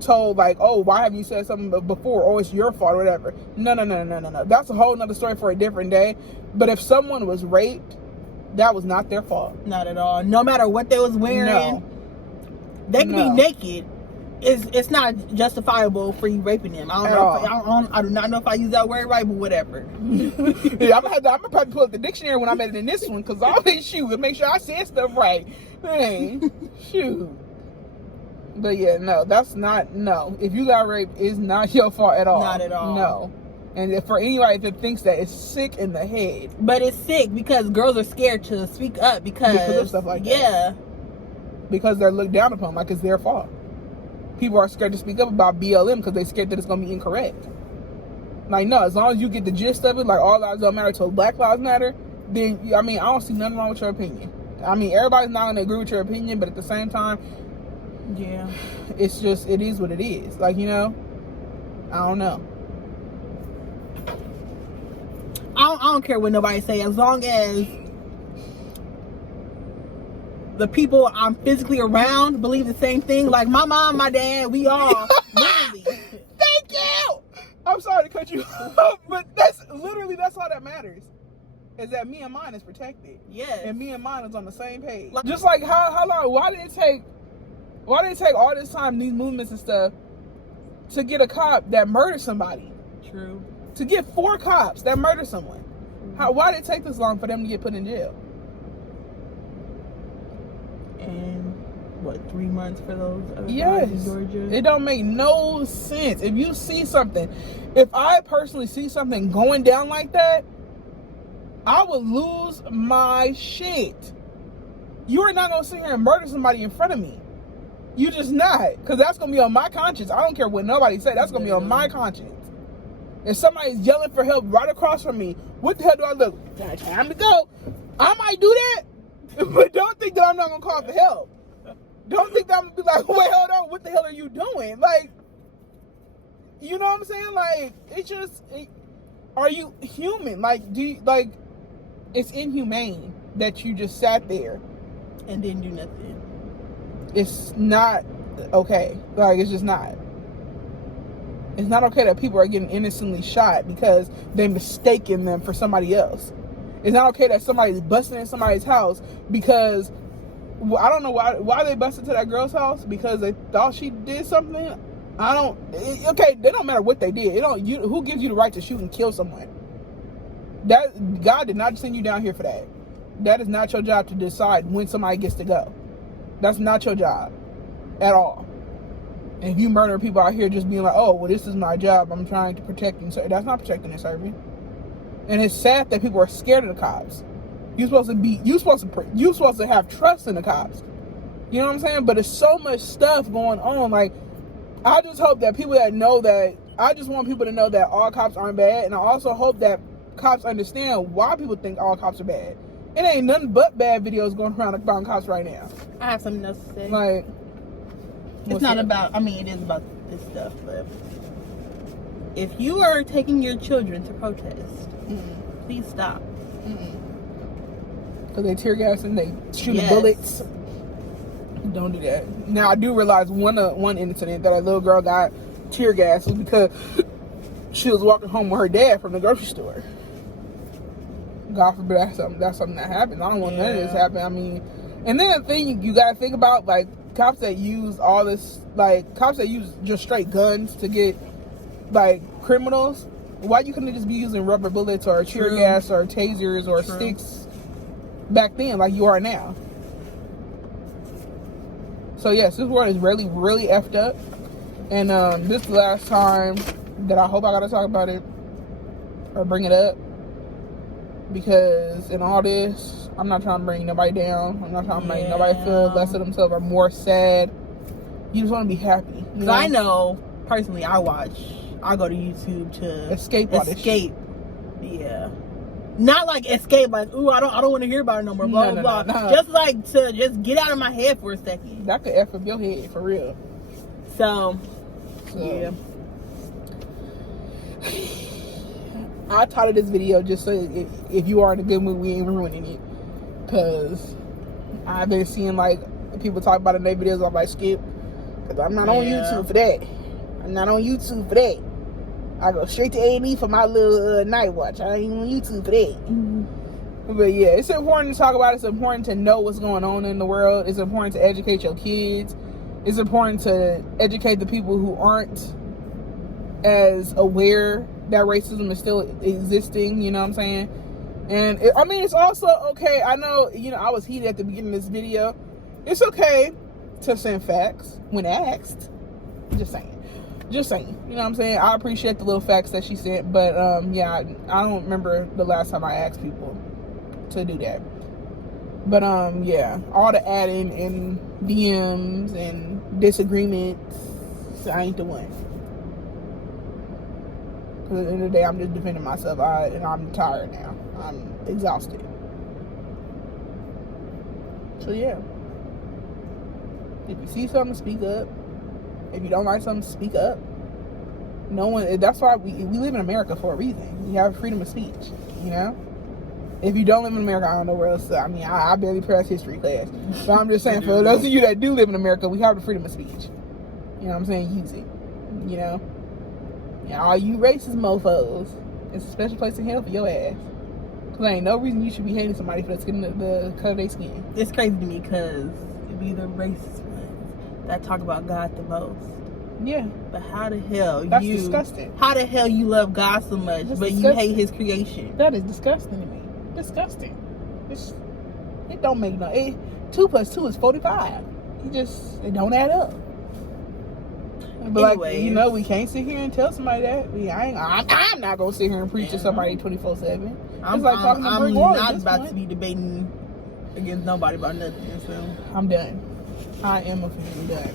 told like, oh, why haven't you said something before? Oh, it's your fault or whatever. No. That's a whole nother story for a different day. But if someone was raped, that was not their fault. Not at all. No matter what they was wearing, they could be naked. It's not justifiable for you raping them. I do not know if I use that word right, but whatever. Yeah, I'm gonna probably pull up the dictionary when I'm editing this one, because I always make sure I said stuff right. Hey, shoot. But yeah, no. If you got raped, it's not your fault at all. Not at all. No. And for anybody that thinks that, it's sick in the head. But it's sick because girls are scared to speak up because of stuff like that. Yeah. because they're looked down upon, like it's their fault. People are scared to speak up about BLM because they're scared that it's going to be incorrect. Like, no, as long as you get the gist of it, like all lives don't matter till Black Lives Matter, then, I mean, I don't see nothing wrong with your opinion. I mean, everybody's not going to agree with your opinion, but at the same time, yeah, it's just, it is what it is. Like, you know, I don't know. I don't care what nobody say, as long as the people I'm physically around believe the same thing. Like my mom, my dad, we all literally. Thank you. I'm sorry to cut you off, but that's all that matters. Is that me and mine is protected. Yes. And me and mine is on the same page. Just like how long? Why did it take all this time, these movements and stuff, to get a cop that murdered somebody? True. To get 4 cops that murdered someone. Why did it take this long for them to get put in jail? And what, 3 months for those other guys Yes. in Georgia? It don't make no sense. If you see something, if I personally see something going down like that, I would lose my shit. You are not gonna sit here and murder somebody in front of me. You just not, because that's gonna be on my conscience. I don't care what nobody say. That's gonna be on my conscience. If somebody's yelling for help right across from me, what the hell do I look? Time to go. I might do that, but don't think that I'm not gonna call for help. Don't think that I'm gonna be like, wait, hold on, what the hell are you doing? Like, you know what I'm saying? Like, it's just, are you human? Like, do you, like, it's inhumane that you just sat there and didn't do nothing. It's not okay. Like, it's just not. It's not okay that people are getting innocently shot because they mistaken them for somebody else. It's not okay that somebody's busting in somebody's house because, well, I don't know why they busted to that girl's house, because they thought she did something. Okay, they don't matter what they did. Who gives you the right to shoot and kill someone? That God did not send you down here for that. That is not your job to decide when somebody gets to go. That's not your job at all. And if you murder people out here just being like, oh, well, this is my job, I'm trying to protect and serve, that's not protecting and serving. And it's sad that people are scared of the cops. You're supposed to have trust in the cops. You know what I'm saying? But there's so much stuff going on. Like, I just hope that people that know that, I just want people to know that all cops aren't bad. And I also hope that cops understand why people think all cops are bad. It ain't nothing but bad videos going around about cops right now. I have something else to say. Like, it's not about, I mean, it is about this stuff, but if you are taking your children to protest, please stop. Because they tear gas and they shoot bullets. Don't do that. Now, I do realize one incident that a little girl got tear gas was because she was walking home with her dad from the grocery store. God forbid that's something that happens. I don't want none of this to happen. I mean, and then the thing you got to think about, like, cops that use all this, like, cops that use just straight guns to get, like, criminals. Why you couldn't just be using rubber bullets or tear gas or tasers or sticks back then like you are now? So yes, this world is really, really effed up. And this is the last time that I hope I gotta talk about it or bring it up, because in all this, I'm not trying to bring nobody down. I'm not trying to make nobody feel less of themselves or more sad. You just want to be happy. You know? I know personally, I go to YouTube to escape. Yeah. Not like escape, like, ooh, I don't want to hear about it no more, blah, blah, blah. No. Just like to just get out of my head for a second. That could F up your head, for real. So yeah. I titled this video just so if you are in a good mood, we ain't ruining it. Because I've been seeing, like, people talk about it in their videos. I'm like, skip. Because I'm not on YouTube for that. I'm not on YouTube for that. I go straight to A&E for my little night watch. I ain't on YouTube for that. But yeah, it's important to talk about it. It's important to know what's going on in the world. It's important to educate your kids. It's important to educate the people who aren't as aware that racism is still existing. You know what I'm saying? And it's also okay. I know, I was heated at the beginning of this video. It's okay to send facts when asked. Just saying. You know what I'm saying? I appreciate the little facts that she sent, but yeah, I don't remember the last time I asked people to do that. But yeah, all the adding and DMs and disagreements, I ain't the one. Because at the end of the day, I'm just defending myself, and I'm tired now. I'm exhausted. So yeah, if you see something, speak up. If you don't like something, speak up. No one. That's why we live in America for a reason. You have freedom of speech. You know. If you don't live in America, I don't know where else. I mean, I barely pass history class. But I'm just saying, for those of you that do live in America, we have the freedom of speech. You know what I'm saying? Use it. You know? And all you racist mofos, it's a special place in hell for your ass. Because there ain't no reason you should be hating somebody for the color of their skin. It's crazy to me because it be the racist ones that talk about God the most. Yeah. But how the hell That's disgusting. How the hell you love God so much, but you hate his creation? That is disgusting to me. Disgusting. It don't make no. 2 + 2 is 45. It don't add up. But Anyways, like, we can't sit here and tell somebody that. I'm not gonna sit here and preach to somebody 24/7. I'm like talking to brick walls. I'm not about to be debating against nobody about nothing. So I'm done. I am officially done.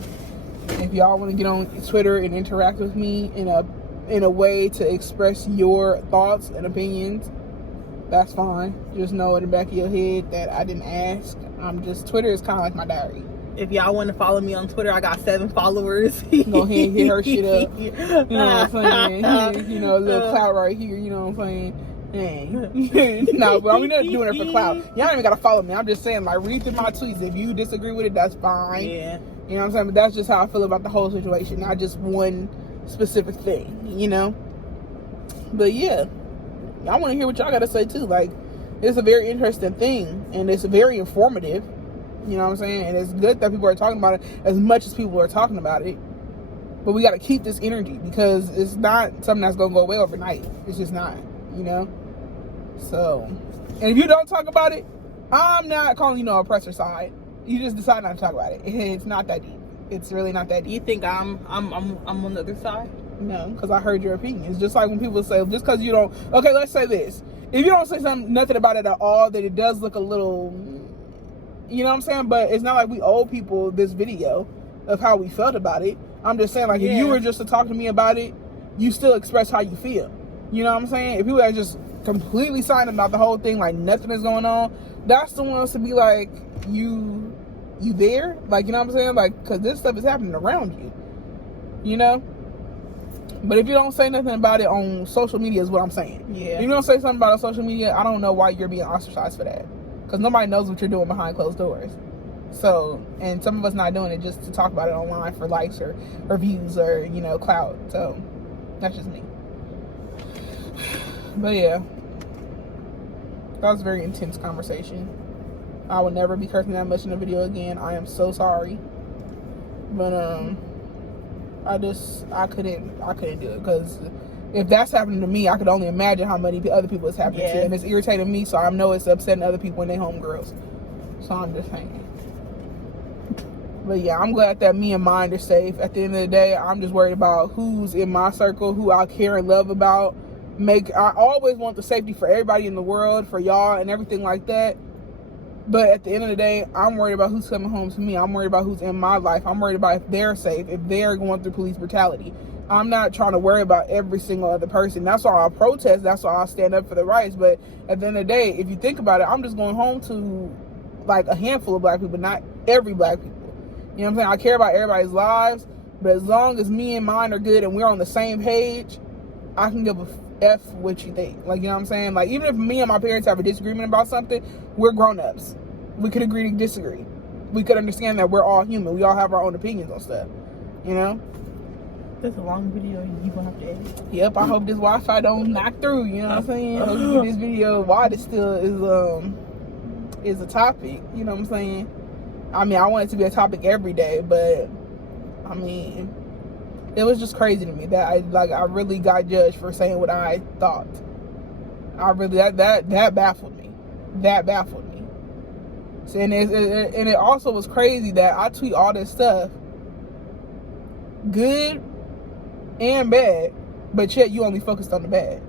If y'all want to get on Twitter and interact with me in a way to express your thoughts and opinions, that's fine. Just know in the back of your head that I didn't ask. Twitter is kind of like my diary. If y'all want to follow me on Twitter, I got 7 followers. Go ahead and hit her shit up. You know what I'm saying? A little clout right here. You know what I'm saying? Dang. No, but I'm not doing it for clout. Y'all ain't even gotta follow me. I'm just saying, like, read through my tweets. If you disagree with it, that's fine. Yeah. You know what I'm saying? But that's just how I feel about the whole situation, not just one specific thing, you know? But yeah, I want to hear what y'all got to say too. Like, it's a very interesting thing, and it's very informative. You know what I'm saying? And it's good that people are talking about it as much as people are talking about it. But we got to keep this energy, because it's not something that's going to go away overnight. It's just not, you know? So, and if you don't talk about it, I'm not calling you no oppressor side. You just decide not to talk about it. It's not that deep. It's really not that deep. You think I'm on the other side? No, because I heard your opinions. Just like when people say, just because you don't, okay, let's say this. If you don't say nothing about it at all, then it does look a little, you know what I'm saying? But it's not like we owe people this video of how we felt about it. I'm just saying, like, if you were just to talk to me about it, you still express how you feel. You know what I'm saying? If people are just completely silent about the whole thing, like nothing is going on, that's the ones to be like, you there? Like, you know what I'm saying? Like, because this stuff is happening around you, you know? But if you don't say nothing about it on social media is what I'm saying. Yeah. If you don't say something about it on social media, I don't know why you're being ostracized for that. Because nobody knows what you're doing behind closed doors. So, and some of us not doing it just to talk about it online for likes or views or, clout. So, that's just me. But yeah. That was a very intense conversation. I would never be cursing that much in a video again. I am so sorry. But, I couldn't do it, because if that's happening to me, I could only imagine how many other people it's happening to, and it's irritating me, so I know it's upsetting other people and they homegirls. So I'm just saying. But yeah, I'm glad that me and mine are safe. At the end of the day, I'm just worried about who's in my circle, who I care and love about. I always want the safety for everybody in the world, for y'all and everything like that. But at the end of the day, I'm worried about who's coming home to me. I'm worried about who's in my life. I'm worried about if they're safe, if they're going through police brutality. I'm not trying to worry about every single other person. That's why I'll protest. That's why I'll stand up for the rights. But at the end of the day, if you think about it, I'm just going home to like a handful of black people, not every black people. You know what I'm saying? I care about everybody's lives, but as long as me and mine are good and we're on the same page, I can give a F what you think. Like, you know what I'm saying? Like, even if me and my parents have a disagreement about something, we're grown-ups. We could agree to disagree. We could understand that we're all human. We all have our own opinions on stuff. You know? That's a long video. You gonna have to edit. Yep, I hope this Wi-Fi don't knock through. You know what I'm saying? I hope this video, why this still is a topic. You know what I'm saying? I mean, I want it to be a topic every day, but I mean, it was just crazy to me that I really got judged for saying what I thought. I really that baffled me. That baffled me. So, and it also was crazy that I tweet all this stuff, good and bad, but yet you only focused on the bad.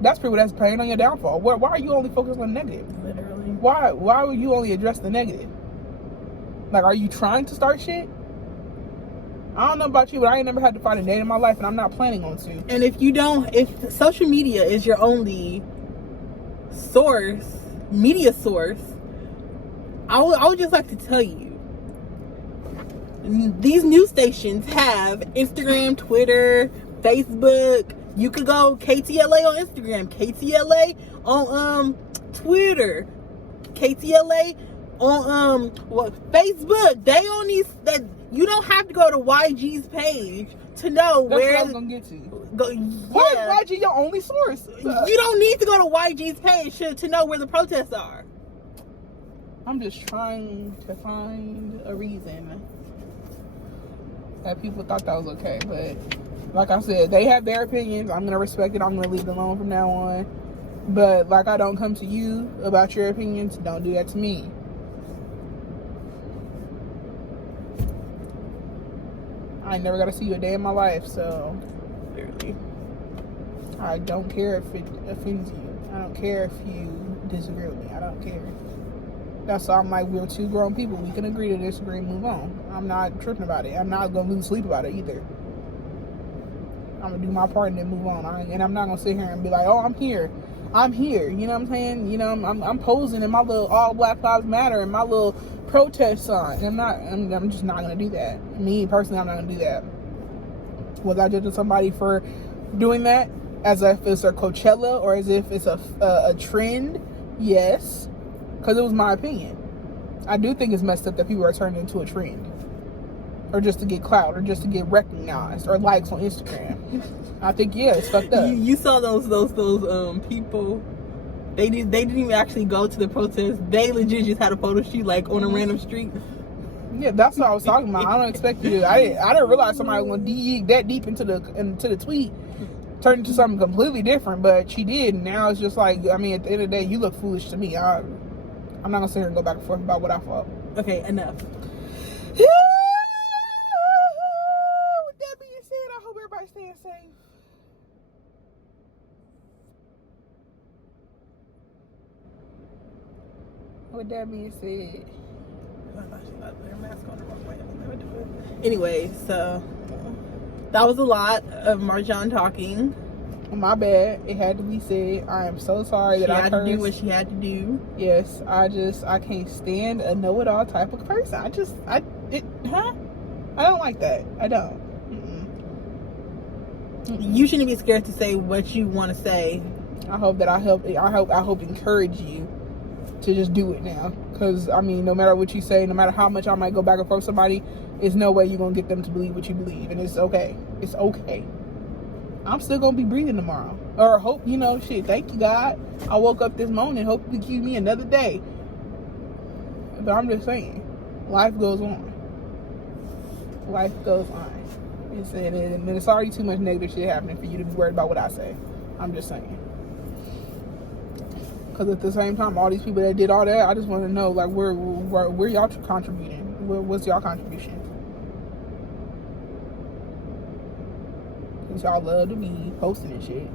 That's people that's preying on your downfall. Why are you only focused on the negative? Literally. why would you only address the negative? Like, are you trying to start shit? I don't know about you, but I ain't never had to find a date in my life, and I'm not planning on to. And if social media is your only media source, I would just like to tell you, these news stations have Instagram, Twitter, Facebook. You could go KTLA on Instagram, KTLA on Twitter, KTLA on Facebook. They on these that you don't have to go to YG's page to know That's where what I was gonna get to. Why is YG your only source? You don't need to go to YG's page to know where the protests are. I'm just trying to find a reason that people thought that was okay, but like I said, they have their opinions. I'm gonna respect it. I'm gonna leave it alone from now on. But like I don't come to you about your opinions, don't do that to me. I ain't never got to see you a day in my life, so Clearly. I don't care if it offends you. I don't care if you disagree with me. I don't care. That's why I'm like, we're two grown people. We can agree to disagree and move on. I'm not tripping about it. I'm not going to lose sleep about it either. I'm going to do my part and then move on. And I'm not going to sit here and be like, oh, I'm here. I'm here. You know what I'm saying? You know, I'm posing in my little all Black Lives Matter and my little protest sign. I'm just not going to do that. Me, personally, I'm not going to do that. Was I judging somebody for doing that? As if it's a Coachella or as if it's a trend? Yes. Because it was my opinion. I do think it's messed up that people are turning into a trend. Or just to get clout, or just to get recognized, or likes on Instagram. I think, yeah, it's fucked up. You saw those people. They didn't even actually go to the protest. They legit just had a photo shoot like on a random street. Yeah, that's what I was talking about. I don't expect you to. I didn't realize somebody was gonna dig that deep into the tweet, turn into something completely different. But she did, and now it's just like, I mean, at the end of the day, you look foolish to me. I'm not gonna sit here and go back and forth about what I thought. Okay, enough. With that being said, I hope everybody's staying safe. With that being said, anyway, so that was a lot of Marjan talking. my bad. It had to be said. I am so sorry that I had to do what she had to do. Yes, I can't stand a know-it-all type of person. I don't like that. I don't. You shouldn't be scared to say what you want to say. I hope encourage you to just do it now. Because, I mean, no matter what you say, no matter how much I might go back and forth with somebody, there's no way you're going to get them to believe what you believe. And it's okay. It's okay. I'm still going to be breathing tomorrow. Or hope, thank you, God. I woke up this morning. Hope you give me another day. But I'm just saying, life goes on. Life goes on. And it's already too much negative shit happening for you to be worried about what I say. I'm just saying. Because at the same time, all these people that did all that, I just want to know, like, where y'all contributing? What's y'all contribution? Because y'all love to be posting and shit.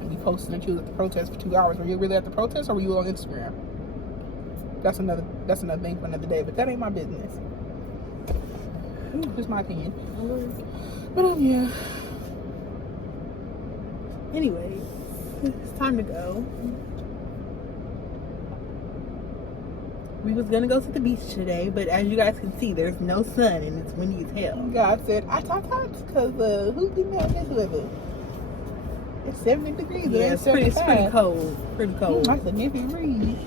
And be posting that you was at the protest for 2 hours. Were you really at the protest or were you on Instagram? That's another thing for another day, but that ain't my business. Just my opinion. But yeah. Anyway, it's time to go. We was gonna go to the beach today, but as you guys can see, there's no sun and it's windy as hell. God said, I talk because who's getting out this weather? It's 70 degrees. Yeah, it's pretty cold. Pretty cold. That's a nippy breeze.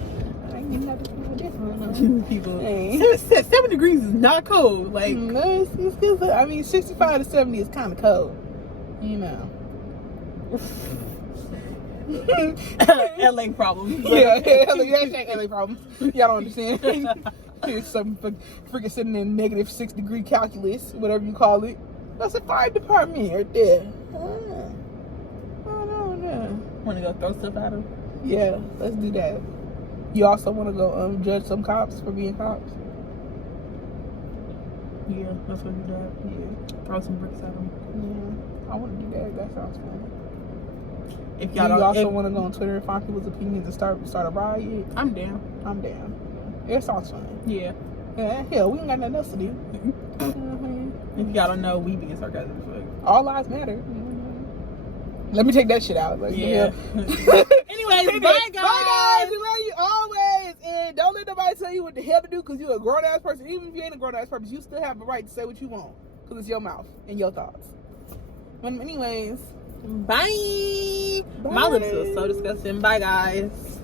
I ain't getting out this weather. People. Hey. 7 degrees is not cold. Like, no, it's good. I mean, 65 to 70 is kind of cold. LA problems. Yeah, LA problems. Y'all don't understand. Here's some freaking sitting in -6 degree calculus, whatever you call it. That's a fire department right there. I don't know. Want to go throw stuff at them? Yeah, let's do that. You also want to go judge some cops for being cops? Yeah, let's go do that. Yeah. Throw some bricks at them. Yeah, I want to do that. That sounds fun. If Do y'all you don't, also want to go on Twitter and find people's opinions and start a riot? I'm down. I'm down. It sounds fun. Yeah. Yeah, hell, we ain't got nothing else to do. If y'all don't know, we being sarcastic as fuck. All lives matter. Let me take that shit out. Like, Yeah. Anyways, bye guys. Bye guys. We love you always. And don't let nobody tell you what the hell to do because you're a grown ass person. Even if you ain't a grown ass person, you still have the right to say what you want because it's your mouth and your thoughts. But anyways, Bye. Bye. My lips are so disgusting. Bye guys.